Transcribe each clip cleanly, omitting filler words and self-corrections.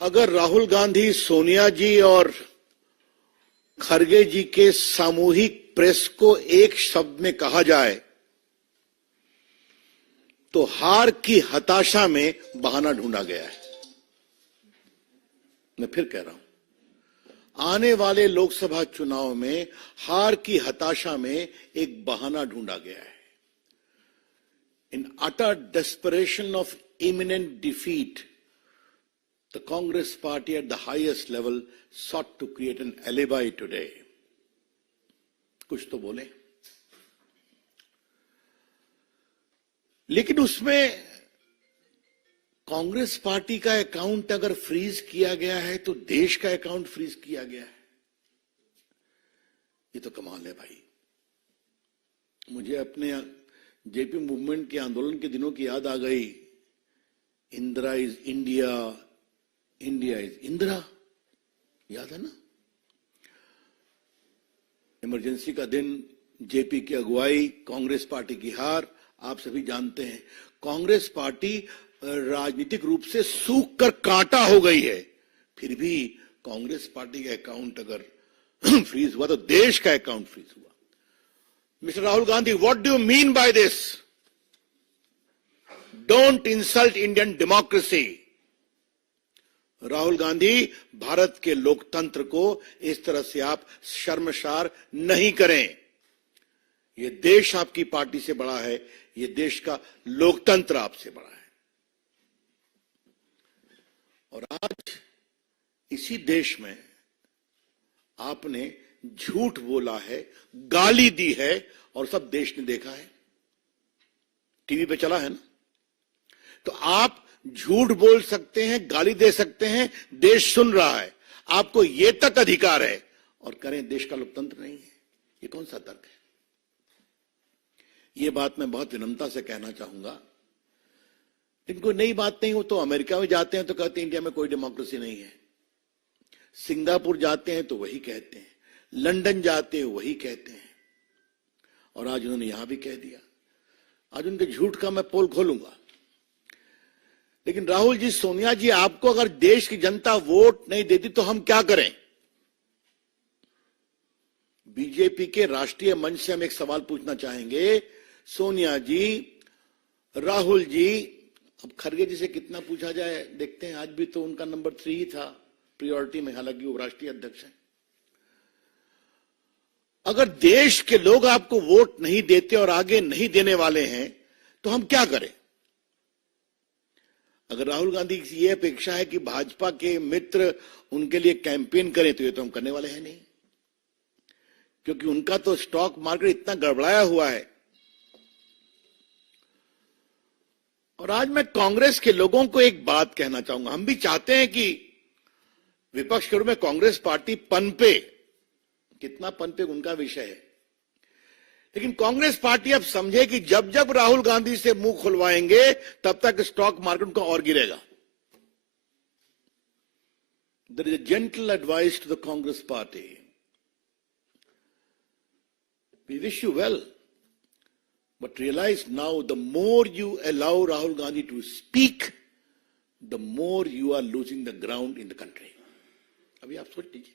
अगर राहुल गांधी, सोनिया जी और खरगे जी के सामूहिक प्रेस को एक शब्द में कहा जाए तो हार की हताशा में बहाना ढूंढा गया है। मैं फिर कह रहा हूं, आने वाले लोकसभा चुनाव में हार की हताशा में एक बहाना ढूंढा गया है। In utter desperation of imminent defeat, the Congress party at the highest level sought to create an alibi today. कुछ तो बोले, लेकिन उसमें कांग्रेस पार्टी का अकाउंट अगर फ्रीज किया गया है तो देश का अकाउंट फ्रीज किया गया है। ये तो कमाल है भाई। मुझे अपने जेपी मूवमेंट के आंदोलन के दिनों की याद आ गई। Indira is India, India is Indira, याद है ना? इमरजेंसी का दिन, जेपी की अगुवाई, कांग्रेस पार्टी की हार, आप सभी जानते हैं। कांग्रेस पार्टी राजनीतिक रूप से सूख कर कांटा हो गई है, फिर भी कांग्रेस पार्टी का अकाउंट अगर फ्रीज हुआ तो देश का अकाउंट फ्रीज हुआ। Mister Rahul Gandhi, what do you mean by this? Don't insult Indian democracy. Rahul Gandhi, Bharat के लोकतंत्र को इस तरह से आप शर्मसार नहीं करें। यह देश आपकी पार्टी से बड़ा है, यह देश का लोकतंत्र आपसे बड़ा है। और आज इसी देश में आपने झूठ बोला है, गाली दी है और सब देश ने देखा है, टीवी पे चला है ना। तो आप झूठ बोल सकते हैं, गाली दे सकते हैं, देश सुन रहा है, आपको यह तक अधिकार है, और करें देश का लोकतंत्र नहीं है। ये कौन सा तर्क है? ये बात मैं बहुत विनम्रता से कहना चाहूंगा। इनको नई बात नहीं हो तो अमेरिका में जाते हैं तो कहते हैं इंडिया में कोई डेमोक्रेसी नहीं है, सिंगापुर जाते हैं तो वही कहते हैं, लंदन जाते हैं वही कहते हैं, और आज उन्होंने यहां भी कह दिया। आज उनके झूठ का मैं पोल खोलूंगा। लेकिन राहुल जी, सोनिया जी, आपको अगर देश की जनता वोट नहीं देती तो हम क्या करें? बीजेपी के राष्ट्रीय मंच से हम एक सवाल पूछना चाहेंगे। सोनिया जी, राहुल जी, अब खरगे जी से कितना पूछा जाए देखते हैं। आज भी तो उनका नंबर 3 ही था प्रायोरिटी में, हालांकि वो राष्ट्रीय अध्यक्ष हैं। अगर देश के लोग आपको वोट नहीं देते और आगे नहीं देने वाले हैं तो हम क्या करें? अगर राहुल गांधी की ये अपेक्षा है कि भाजपा के मित्र उनके लिए कैंपेन करें तो ये तो हम करने वाले हैं नहीं, क्योंकि उनका तो स्टॉक मार्केट इतना गड़बड़ाया हुआ है। और आज मैं कांग्रेस के लोगों को एक बात कहना चाहूंगा। हम भी चाहते हैं कि विपक्ष के रूप में कांग्रेस पार्टी पनपे, कितना पनपे उनका विषय है, लेकिन कांग्रेस पार्टी अब समझे कि जब जब राहुल गांधी से मुंह खुलवाएंगे तब तक स्टॉक मार्केट का और गिरेगा। There is a gentle advice to the Congress party, we wish you well, but realize now the more you allow Rahul Gandhi to speak, the more you are losing the ground in the country. अभी आप सोच लीजिए।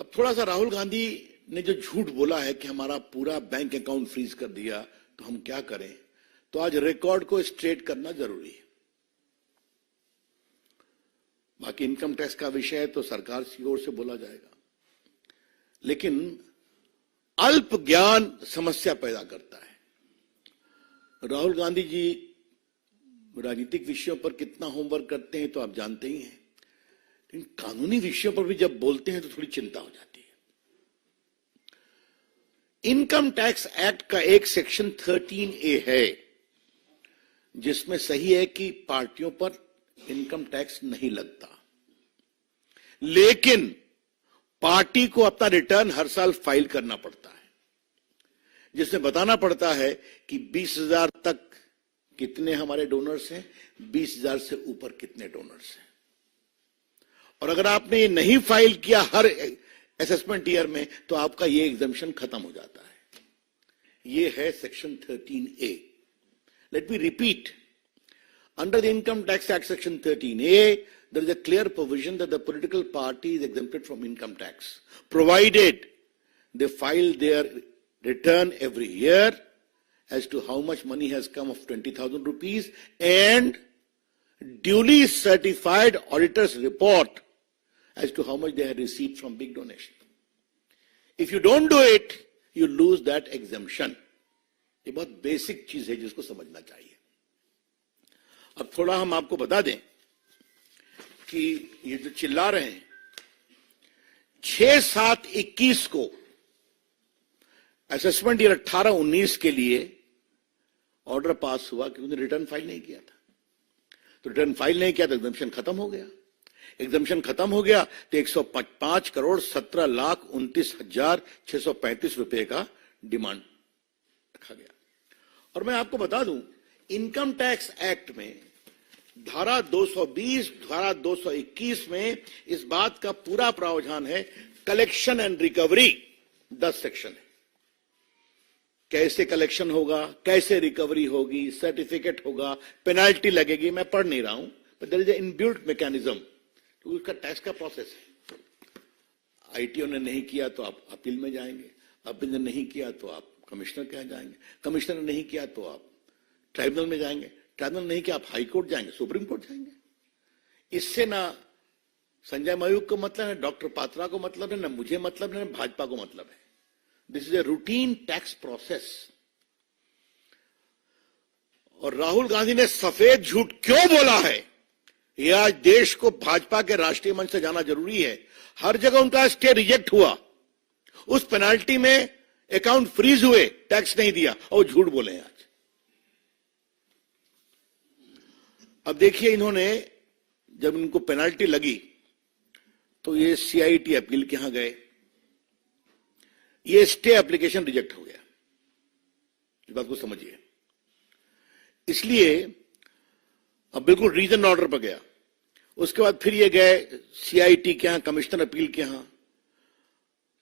अब थोड़ा सा राहुल गांधी ने जो झूठ बोला है कि हमारा पूरा बैंक अकाउंट फ्रीज कर दिया तो हम क्या करें, तो आज रिकॉर्ड को स्ट्रेट करना जरूरी है। बाकी इनकम टैक्स का विषय है तो सरकार की ओर से बोला जाएगा, लेकिन अल्प ज्ञान समस्या पैदा करता है। राहुल गांधी जी राजनीतिक विषयों पर कितना होमवर्क करते हैं तो आप जानते ही हैं, लेकिन कानूनी विषयों पर भी जब बोलते हैं तो थोड़ी चिंता हो जाती है। इनकम टैक्स एक्ट का एक सेक्शन 13A है जिसमें सही है कि पार्टियों पर इनकम टैक्स नहीं लगता, लेकिन पार्टी को अपना रिटर्न हर साल फाइल करना पड़ता है, जिसमें बताना पड़ता है कि 20,000 तक कितने हमारे डोनर्स हैं, 20,000 से ऊपर कितने डोनर्स हैं। और अगर आपने ये नहीं फाइल किया हर असेसमेंट ईयर में तो आपका ये एग्जम्पशन खत्म हो जाता है। ये है section 13A। Let me repeat, Under the Income Tax Act Section 13A, there is a clear provision that the political party is exempted from income tax, provided they file their return every year as to how much money has come of 20,000 rupees and duly certified auditor's report as to how much they had received from big donation. If you don't do it, you lose that exemption. ये बहुत basic चीज है जिसको समझना चाहिए. अब थोड़ा हम आपको बता दें कि ये जो चिल्ला रहे हैं, 6/7/21 को असेसमेंट ईयर 18-19 के लिए ऑर्डर पास हुआ कि उन्होंने रिटर्न फाइल नहीं किया था. तो रिटर्न फाइल नहीं किया तो एग्जम्पशन खत्म हो गया. एग्जम्पशन खत्म हो गया तो 105,17,29,635 रुपए का डिमांड रखा गया. और मैं आपको बता दूं, इनकम टैक्स एक्ट में धारा 220, धारा 221 में इस बात का पूरा प्रावधान है. कलेक्शन एंड रिकवरी 10 सेक्शन है. कैसे कलेक्शन होगा, कैसे रिकवरी होगी, सर्टिफिकेट होगा, पेनाल्टी लगेगी. मैं पढ़ नहीं रहा हूं, but there is an inbuilt mechanism. उसका टैक्स का प्रोसेस है. आईटीओ ने नहीं किया तो आप अपील में जाएंगे, अपील ने नहीं किया तो आप कमिश्नर के यहाँ जाएंगे, कमिश्नर ने नहीं किया तो आप ट्राइब्यूनल में जाएंगे, ट्राइब्यूनल नहीं किया आप हाई कोर्ट जाएंगे, सुप्रीम कोर्ट जाएंगे. इससे ना संजय मयूख को मतलब है, डॉक्टर पात्रा को मतलब है, ना मुझे मतलब है, ना भाजपा को मतलब है. This is a routine tax process. और राहुल गांधी ने सफेद झूठ क्यों बोला है, यह आज देश को भाजपा के राष्ट्रीय मंच से जाना जरूरी है. हर जगह उनका स्टे रिजेक्ट हुआ, उस पेनाल्टी में अकाउंट फ्रीज हुए, टैक्स नहीं दिया, और झूठ बोले हैं आज. अब देखिए, इन्होंने जब इनको पेनाल्टी लगी तो ये सीआईटी अपील के यहां गए, ये स्टे एप्लीकेशन रिजेक्ट हो गया. इस बात को समझिए. इसलिए अब बिल्कुल रीजन ऑर्डर पर गया. उसके बाद फिर ये गए सीआईटी के यहां, कमिश्नर अपील के यहां,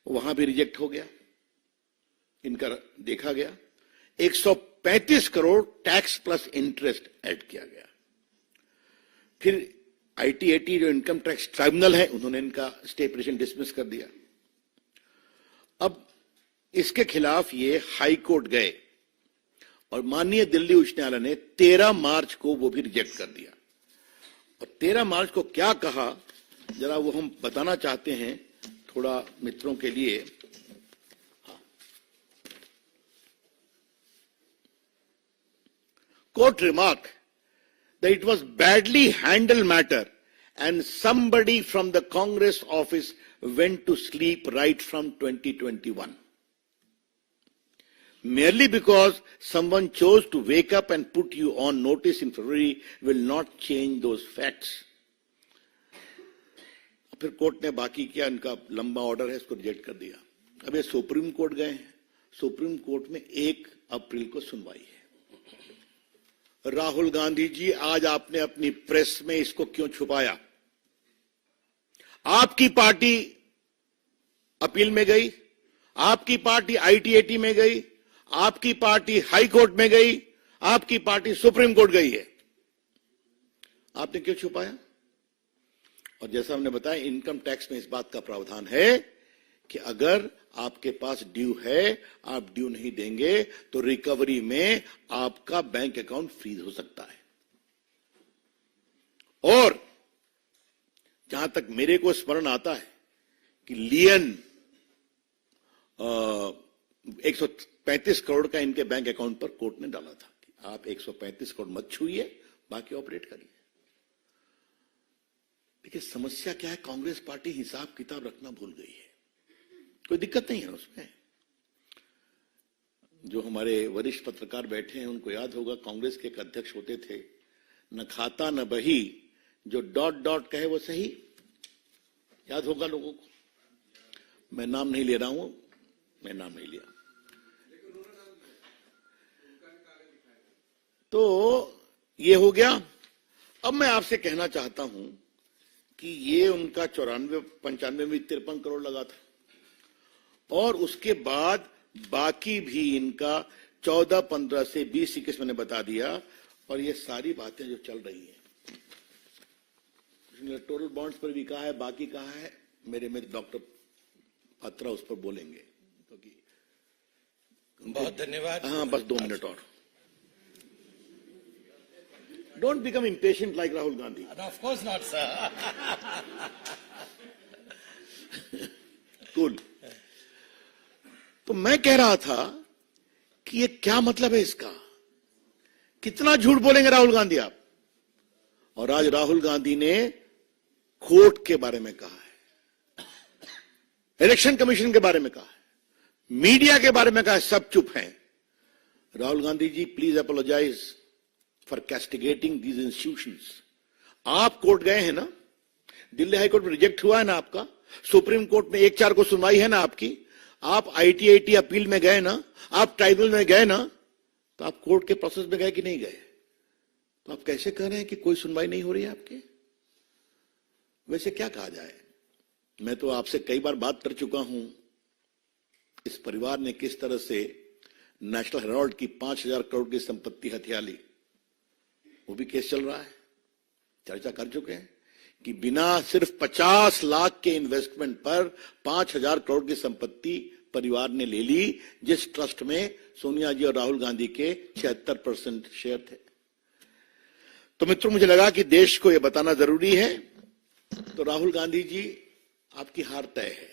वहां भी रिजेक्ट हो गया. इनका देखा गया, 135 crore tax plus interest add किया गया. फिर आईटीएटी जो इनकम टैक्स ट्राइब्यूनल है, उन्होंने इनका स्टे पिटीशन डिसमिस कर दिया. अब इसके खिलाफ ये हाई कोर्ट गए और माननीय दिल्ली उच्च न्यायालय ने 13 मार्च को वो भी रिजेक्ट कर दिया. और 13 मार्च को क्या कहा, जरा वो हम बताना चाहते हैं थोड़ा मित्रों के लिए. Court remarked that it was badly handled matter and somebody from the Congress office went to sleep right from 2021. Merely because someone chose to wake up and put you on notice in February will not change those facts. फिर court ने बाकी किया, इनका लंबा order है, इसको reject कर दिया. अब ये सुप्रीम कोर्ट गए हैं. सुप्रीम कोर्ट में 1 अप्रैल को सुनवाई है. राहुल गांधी जी, आज आपने अपनी प्रेस में इसको क्यों छुपाया? आपकी पार्टी अपील में गई, आपकी पार्टी आईटीएटी में गई, आपकी पार्टी हाई कोर्ट में गई, आपकी पार्टी सुप्रीम कोर्ट गई है. आपने क्यों छुपाया? और जैसा हमने बताया, इनकम टैक्स में इस बात का प्रावधान है कि अगर आपके पास ड्यू है, आप ड्यू नहीं देंगे तो रिकवरी में आपका बैंक अकाउंट फ्रीज हो सकता है. और जहां तक मेरे को स्मरण आता है कि लियन 135 करोड़ का इनके बैंक अकाउंट पर कोर्ट ने डाला था कि आप 135 करोड़ मत छूइए, बाकी ऑपरेट करिए. देखिए समस्या क्या है, कांग्रेस पार्टी हिसाब किताब रखना भूल गई है. कोई दिक्कत नहीं है उसमें. जो हमारे वरिष्ठ पत्रकार बैठे हैं उनको याद होगा, कांग्रेस के एक अध्यक्ष होते थे, न खाता न बही, जो डॉट डॉट कहे वो सही. याद होगा लोगों को. मैं नाम नहीं ले रहा हूं, मैं नाम नहीं लिया. तो ये हो गया. अब मैं आपसे कहना चाहता हूं कि ये उनका 94-95 में 53 करोड़ लगा था, और उसके बाद बाकी भी इनका 14, 15 से 20, 21 मैंने बता दिया, और ये सारी बातें जो चल रही हैं, इलेक्टोरल बॉन्ड्स पर भी कहा है, बाकी कहा है, मेरे डॉक्टर पात्रा उस पर बोलेंगे, क्योंकि बहुत धन्यवाद। हाँ, बस 2 मिनट और। Don't become impatient like Rahul Gandhi. Of course not sir. Cool. तो मैं कह रहा था कि ये क्या मतलब है इसका, कितना झूठ बोलेंगे राहुल गांधी आप। और आज राहुल गांधी ने कोर्ट के बारे में कहा है, इलेक्शन कमीशन के बारे में कहा है, मीडिया के बारे में कहा है, सब चुप हैं। Rahul Gandhi ji, please apologise for castigating these institutions. आप कोर्ट गए हैं ना, दिल्ली हाई कोर्ट में रिजेक्ट हुआ है ना आपका, सुप्रीम कोर्ट में 1-4 को सुनवाई है ना आपकी, आप ITAT अपील में गए ना, आप ट्राइब्यूनल में गए ना, तो आप कोर्ट के प्रोसेस में गए कि नहीं गए? तो आप कैसे कह रहे हैं कि कोई सुनवाई नहीं हो रही है आपके? वैसे क्या कहा जाए, मैं तो आपसे कई बार बात कर चुका हूं, इस परिवार ने किस तरह से नेशनल हेराल्ड की 5,000 करोड़ की संपत्ति हथिया ली, वो भी केस चल रहा है, चर्चा कर चुके हैं कि बिना सिर्फ 50 लाख के इन्वेस्टमेंट पर 5,000 करोड़ की संपत्ति परिवार ने ले ली, जिस ट्रस्ट में सोनिया जी और राहुल गांधी के 76% शेयर थे। तो मित्रों, मुझे लगा कि देश को यह बताना जरूरी है। तो राहुल गांधी जी, आपकी हार तय है,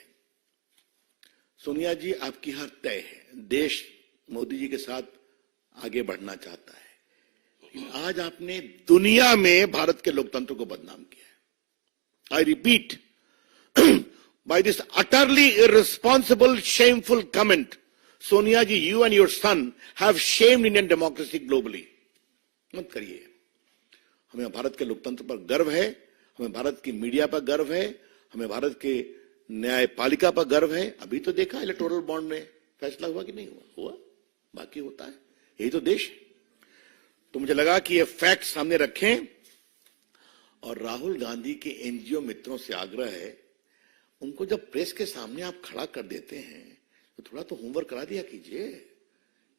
सोनिया जी आपकी हार तय है। देश मोदी जी के साथ आगे बढ़ना चाहता है, लेकिन आज आपने दुनिया में भारत के लोकतंत्र को बदनाम किया है। I repeat, by this utterly irresponsible, shameful comment, Sonia ji, you and your son have shamed Indian democracy globally. मत करिए। हमें भारत के लोकतंत्र पर गर्व है, हमें भारत की मीडिया पर गर्व है, हमें भारत के न्यायपालिका पर गर्व है। अभी तो देखा इलेक्टोरल बॉन्ड में फैसला हुआ कि नहीं हुआ? हुआ, बाकी होता है, यही तो देश है। तो मुझे लगा कि ये फैक्ट सामने रखें, और राहुल गांधी के NGO मित्रों से आग्रह है, उनको जब प्रेस के सामने आप खड़ा कर देते हैं तो थोड़ा तो होमवर्क करा दिया कीजिए।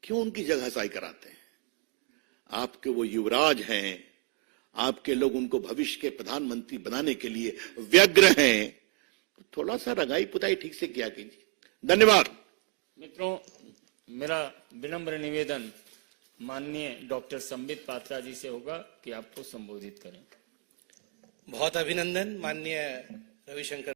क्यों उनकी जगहसाई कराते हैं? आपके वो युवराज हैं, आपके लोग उनको भविष्य के प्रधानमंत्री बनाने के लिए व्यग्र हैं, तो थोड़ा सा रगाई पुताई ठीक से किया कीजिए। धन्यवाद। मित्रों, मेरा विनम्र निवेदन माननीय डॉक्टर संबित पात्रा जी से होगा कि आपको संबोधित करें। बहुत अभिनंदन माननीय रविशंकर